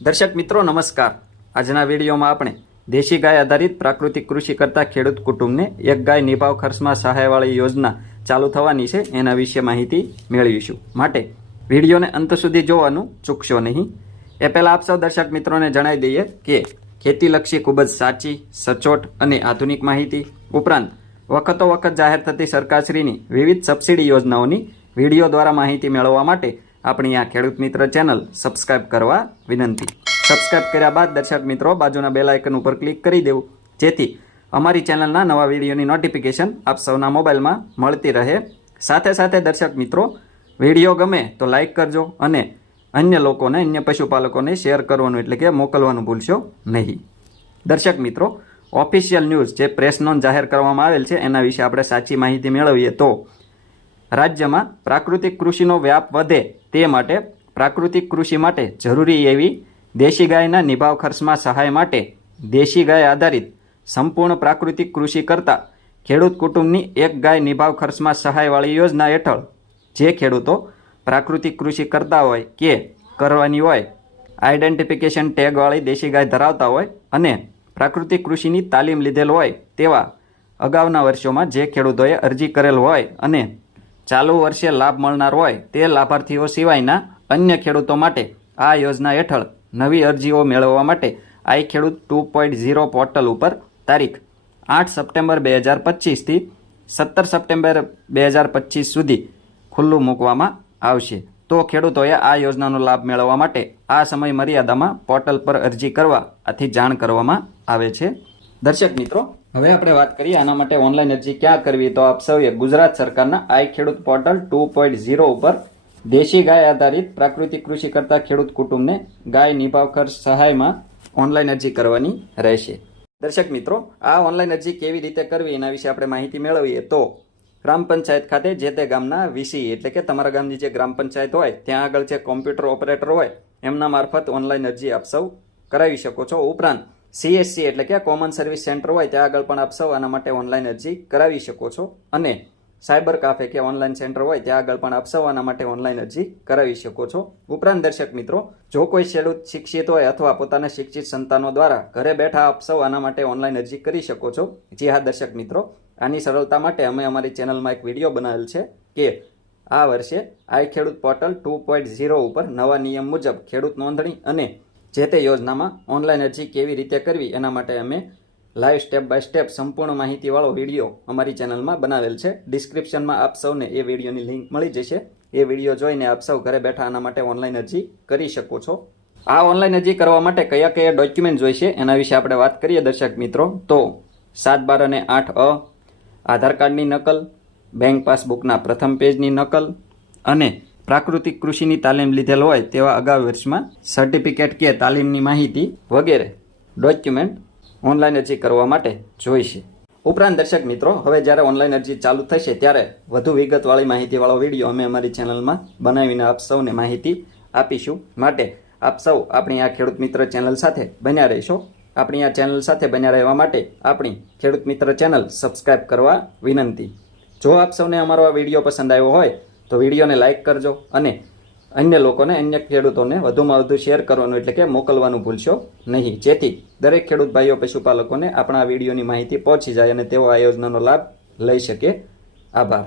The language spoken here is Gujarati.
દર્શક મિત્રો, નમસ્કાર. આજના વિડીયોમાં આપણે દેશી ગાય આધારિત પ્રાકૃતિક કૃષિ કરતા ખેડૂત કુટુંબને એક ગાય નિભાવ ખર્ચમાં સહાયવાળી યોજના ચાલુ થવાની છે, એના વિશે માહિતી મેળવીશું. માટે વિડીયોને અંત સુધી જોવાનું ચૂકશો નહીં. એ પહેલાં આપ સૌ દર્શક મિત્રોને જણાવી દઈએ કે ખેતીલક્ષી ખૂબ જ સાચી, સચોટ અને આધુનિક માહિતી ઉપરાંત વખતો વખત જાહેર થતી સરકારશ્રીની વિવિધ સબસિડી યોજનાઓની વીડિયો દ્વારા માહિતી મેળવવા માટે આપણી આ ખેડૂત મિત્ર ચેનલ સબસ્ક્રાઇબ કરવા વિનંતી. સબસ્ક્રાઇબ કર્યા બાદ દર્શક મિત્રો બાજુના બેલ ઉપર ક્લિક કરી દેવું. જેથી અમારી ચેનલના નવા વિડીયોની નોટિફિકેશન આપ સૌના મોબાઈલમાં મળતી રહે. સાથે સાથે દર્શક મિત્રો, વીડિયો ગમે તો લાઇક કરજો અને અન્ય લોકોને, અન્ય પશુપાલકોને શેર કરવાનું એટલે કે મોકલવાનું ભૂલશો નહીં. દર્શક મિત્રો ઓફિશિયલ ન્યૂઝ જે પ્રેસ નોંધ જાહેર કરવામાં આવેલ છે, એના વિશે આપણે સાચી માહિતી મેળવીએ તો રાજ્યમાં પ્રાકૃતિક કૃષિનો વ્યાપ વધે તે માટે પ્રાકૃતિક કૃષિ માટે જરૂરી એવી દેશી ગાયના નિભાવ ખર્ચમાં સહાય માટે દેશી ગાય આધારિત સંપૂર્ણ પ્રાકૃતિક કૃષિ કરતાં ખેડૂત કુટુંબની એક ગાય નિભાવ ખર્ચમાં સહાયવાળી યોજના હેઠળ જે ખેડૂતો પ્રાકૃતિક કૃષિ કરતા હોય કે કરવાની હોય આઈડેન્ટિફિકેશન ટેગવાળી દેશી ગાય ધરાવતા હોય અને પ્રાકૃતિક કૃષિની તાલીમ લીધેલ હોય તેવા અગાઉના વર્ષોમાં જે ખેડૂતોએ અરજી કરેલ હોય અને ચાલુ વર્ષે લાભ મળનાર હોય તે લાભાર્થીઓ સિવાયના અન્ય ખેડૂતો માટે આ યોજના હેઠળ નવી અરજીઓ મેળવવા માટે આઈ ખેડૂત ટુ પોઈન્ટ ઝીરો પોર્ટલ ઉપર તારીખ આઠ સપ્ટેમ્બર બે હજાર પચીસથી સત્તર સપ્ટેમ્બર બે હજાર પચીસ સુધી ખુલ્લું મૂકવામાં આવશે. તો ખેડૂતોએ આ યોજનાનો લાભ મેળવવા માટે આ સમય મર્યાદામાં પોર્ટલ પર અરજી કરવા આથી જાણ કરવામાં આવે છે. દર્શક મિત્રો હવે આપણે વાત કરીએ આના માટે ઓનલાઈન અરજી ક્યાં કરવી? તો આપ સૌએ ગુજરાત સરકારના આઈ ખેડૂત પોર્ટલ ટુ પોઈન્ટ ઝીરો ઉપર દેશી ગાય આધારિત પ્રાકૃતિક કૃષિ કરતા ખેડૂત કુટુંબને ગાય નિભાવ ખર્ચ સહાયમાં ઓનલાઈન અરજી કરવાની રહેશે. દર્શક મિત્રો, આ ઓનલાઈન અરજી કેવી રીતે કરવી એના વિશે આપણે માહિતી મેળવીએ તો ગ્રામ પંચાયત ખાતે જે તે ગામના વીસી એટલે કે તમારા ગામની જે ગ્રામ પંચાયત હોય, ત્યાં આગળ જે કોમ્પ્યુટર ઓપરેટર હોય, એમના મારફત ઓનલાઈન અરજી આપ સૌ કરાવી શકો છો ઉપરાંત સીએસસી એટલે કે કોમન સર્વિસ સેન્ટર હોય ત્યાં આગળ પણ આપ સૌ આના માટે ઓનલાઈન અરજી કરાવી શકો છો. અને સાયબર કાફે કે ઓનલાઈન સેન્ટર હોય ત્યાં આગળ પણ આપ સૌ આના માટે ઓનલાઈન અરજી કરાવી શકો છો. ઉપરાંત દર્શક મિત્રો, જો કોઈ ખેડૂત, શિક્ષિત હોય અથવા પોતાના શિક્ષિત સંતાનો દ્વારા ઘરે બેઠા આપ સૌ આના માટે ઓનલાઈન અરજી કરી શકો છો. જી હા, દર્શક મિત્રો, આની સરળતા માટે અમે અમારી ચેનલમાં એક વીડિયો બનાવેલ છે કે આ વર્ષે આઈ ખેડૂત પોર્ટલ ટુ પોઈન્ટ ઝીરો ઉપર નવા નિયમ મુજબ ખેડૂત નોંધણી અને જે તે યોજનામાં ઓનલાઈન અરજી કેવી રીતે કરવી એના માટે અમે લાઈવ સ્ટેપ બાય સ્ટેપ સંપૂર્ણ માહિતીવાળો વીડિયો અમારી ચેનલમાં બનાવેલ છે. ડિસ્ક્રિપ્શનમાં આપ સૌને એ વિડીયોની લિંક મળી જશે. એ વીડિયો જોઈને આપ સૌ ઘરે બેઠા આના માટે ઓનલાઈન અરજી કરી શકો છો. આ ઓનલાઈન અરજી કરવા માટે કયા કયા ડોક્યુમેન્ટ જોઈશે એના વિશે આપણે વાત કરીએ દર્શક મિત્રો. તો સાત બાર અને આઠ અ, આધાર કાર્ડની નકલ, બેંક પાસબુકના પ્રથમ પેજની નકલ અને પ્રાકૃતિક કૃષિની તાલીમ લીધેલ હોય તેવા અગાઉ વર્ષમાં સર્ટિફિકેટ કે તાલીમની માહિતી વગેરે ડોક્યુમેન્ટ ઓનલાઈન અરજી કરવા માટે જોઈશે. ઉપરાંત દર્શક મિત્રો, હવે જ્યારે ઓનલાઈન અરજી ચાલુ થશે ત્યારે વધુ વિગતવાળી માહિતીવાળો વીડિયો અમે અમારી ચેનલમાં બનાવીને આપ સૌને માહિતી આપીશું માટે આપ સૌ આપણી આ ખેડૂત મિત્ર ચેનલ સાથે બન્યા રહેશો. આપણી આ ચેનલ સાથે બન્યા રહેવા માટે આપણી ખેડૂત મિત્ર ચેનલ સબસ્ક્રાઇબ કરવા વિનંતી. જો આપ સૌને અમારો આ વીડિયો પસંદ આવ્યો હોય તો વિડીયોને લાઇક કરજો અને અન્ય લોકોને, અન્ય ખેડૂતોને વધુમાં વધુ શેર કરવાનું એટલે કે મોકલવાનું ભૂલશો નહીં. જેથી દરેક ખેડૂત ભાઈઓ, પશુપાલકોને આપણા આ વિડીયોની માહિતી પહોંચી જાય અને તેઓ આ યોજનાનો લાભ લઈ શકે. આભાર.